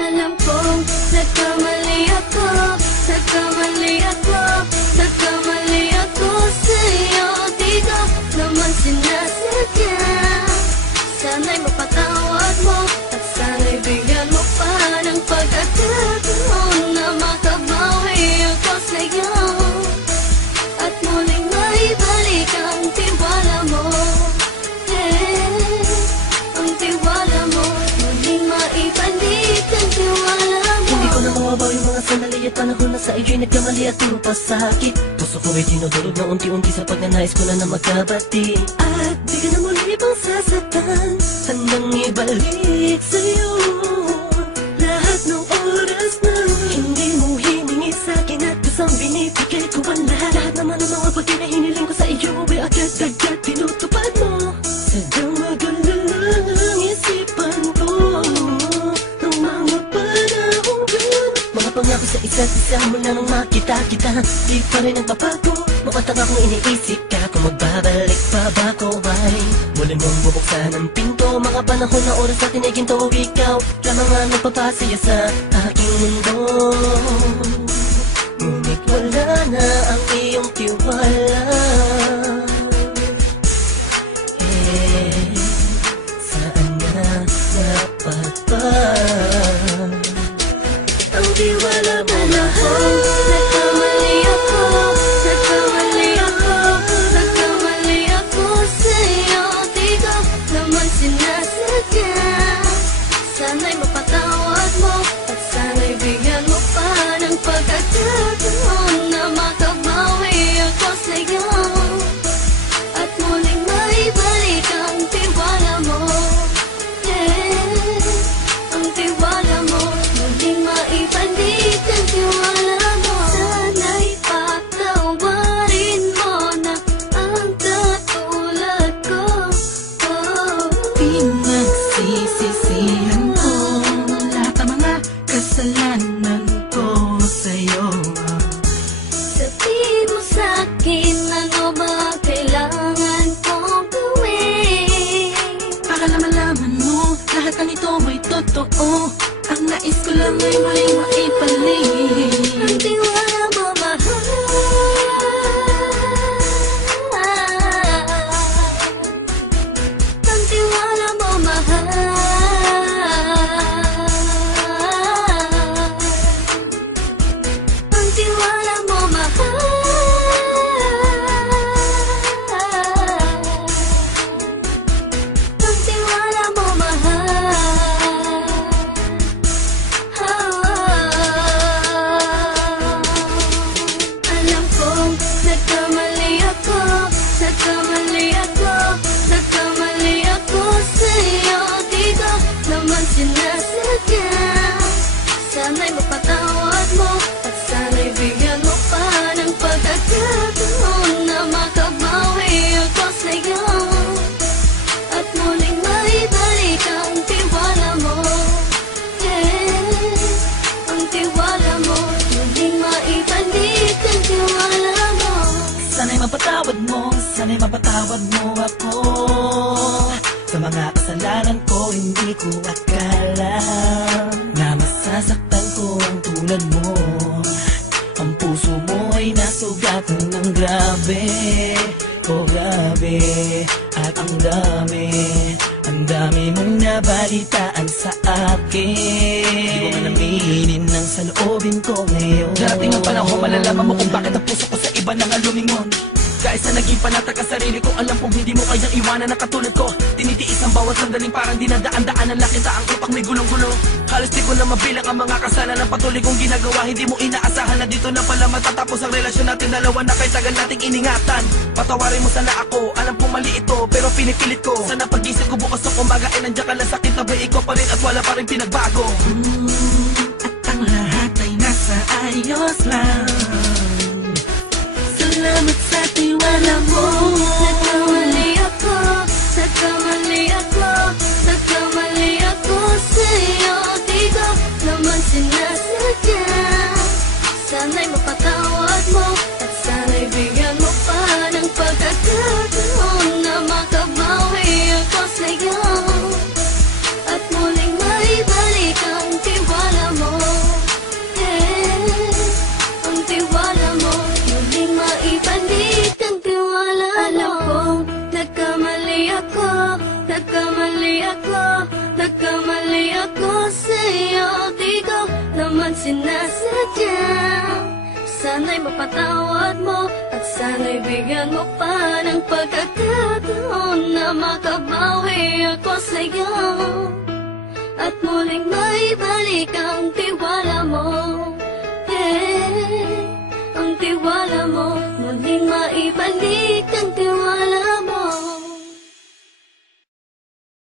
Alam kong nagkamali ako, nagkamali ako, nagkamali ako sa'yo. Di ko naman sinasadya. Sana'y mapatawad mo at sana'y bigyan mo pa ng pagkakataon na makabawi ako sa'yo at muling maibalik ang tiwala mo. Ang tiwala mo, muling maibalik ang tiwala mo. Hindi ko na mawabaw yung mga sandali at panahon na sa iyo'y nagkamali at puro pasakit. Puso ko ay dinudurog na unti-unti sa pagnanais ko na magkabati. At di ka na muli pang sasaktan, handang ibalik sa'yo lahat ng oras na hindi mo hiningi sa'kin at kusang binibigay ko ang lahat. Lahat naman ng mga bagay na hiniling ko sa iyo ay agad-agad tinutupad mo. Sadyang magalang ang isipan ko ng mga panahon yun. Mga pangako sa isa't isa mula nung makita kita, di pa rin nagbabago. Makatanga kung iniisip ka kung magbabalik pa ba ko ay muli mong bubuksan ang pinto. Mga panahon na oras natin ay ginto, ikaw lamang ang nagpapasaya sa aking mundo. Ngunit wala na ang iyong tiwala. Saan na dapat ba ang tiwala mo mahal? Nagkamali ako, nagkamali ako, nagkamali ako sa'yo. Di ko naman sinasadya. Sana'y mapatawad mo at sana'y bigyan mo pa ng pagkakataon na makabawi ako sa'yo at muling maibalik ang tiwala mo. Ang tiwala mo, muling maibalik ang tiwala mo. Sana'y patawarin mo na ang katulad ko. Pinagsisisihan ko lahat ng mga kasalanan ko sa'yo. Sabihin mo sa'kin ano ba kailangan kong gawin Para malaman mo lahat ng ito ay totoo. Ang nais ko lang ay muling maibalik ang tiwala mo, mahal. Ang tiwala mo, mahal. Ang tiwala mo, mahal. Ang tiwala mo, mahal. Alam kong nagkamali ako, nagkamali ako, nagkamali ako sa'yo. Di ko naman sinasadya. Sana'y mapatawad mo at sana'y bigyan mo pa ng pagkakataon na makabawi ako sa'yo at muling maibalik ang tiwala mo. Ang tiwala mo, muling maibalik ang tiwala mo. Sana'y mapatawad mo, sana'y mapatawad mo ako sa mga kasalanan ko. Hindi ko akala na masasaktan ko ang tulad mo. Ang puso mo ay nasugatan ng grabe, oh grabe. At ang dami mong nabalitaan sa akin. Di ko man aminin ang saloobin ko ngayon. Darating ang panahon, malalaman mo kung bakit ang puso ko sa iba nang alumingon. Dahil sa naging panatag ka sarili ko, alam kong hindi mo kayang iwanan na katulad ko. Tinitiis ang bawat sandaling parang dinadaan-daan ang lakita ang upang may gulong-gulo. Halos di ko na mabilang ang mga kasalanan ng patuloy kong ginagawa. Hindi mo inaasahan na dito na pala matatapos ang relasyon natin dalawa na kay tagal nating iningatan. Patawarin mo sana ako, alam kong mali ito pero pinipilit ko. Sana pag-isip ko bukas ng umaga ay nandiyan ka lang sa kitabi ko pa rin at wala pa rin pinagbago. At ang lahat ay nasa ayos lang. Salamat sa tiwala mo. Nagkamali ako, nagkamali ako, nagkamali ako sa'yo. Di ko naman sinasadya. Sana'y mapatawad mo at sana'y bigyan mo pa ng pagkakataon na makabawi ako sa'yo at muling maibalik ang tiwala sinasadya. Sana'y mapatawad mo at sana'y bigyan mo pa ng pagkakataon na makabawi ako sa'yo at muling maibalik ang tiwala mo. Ang tiwala mo muling maibalik.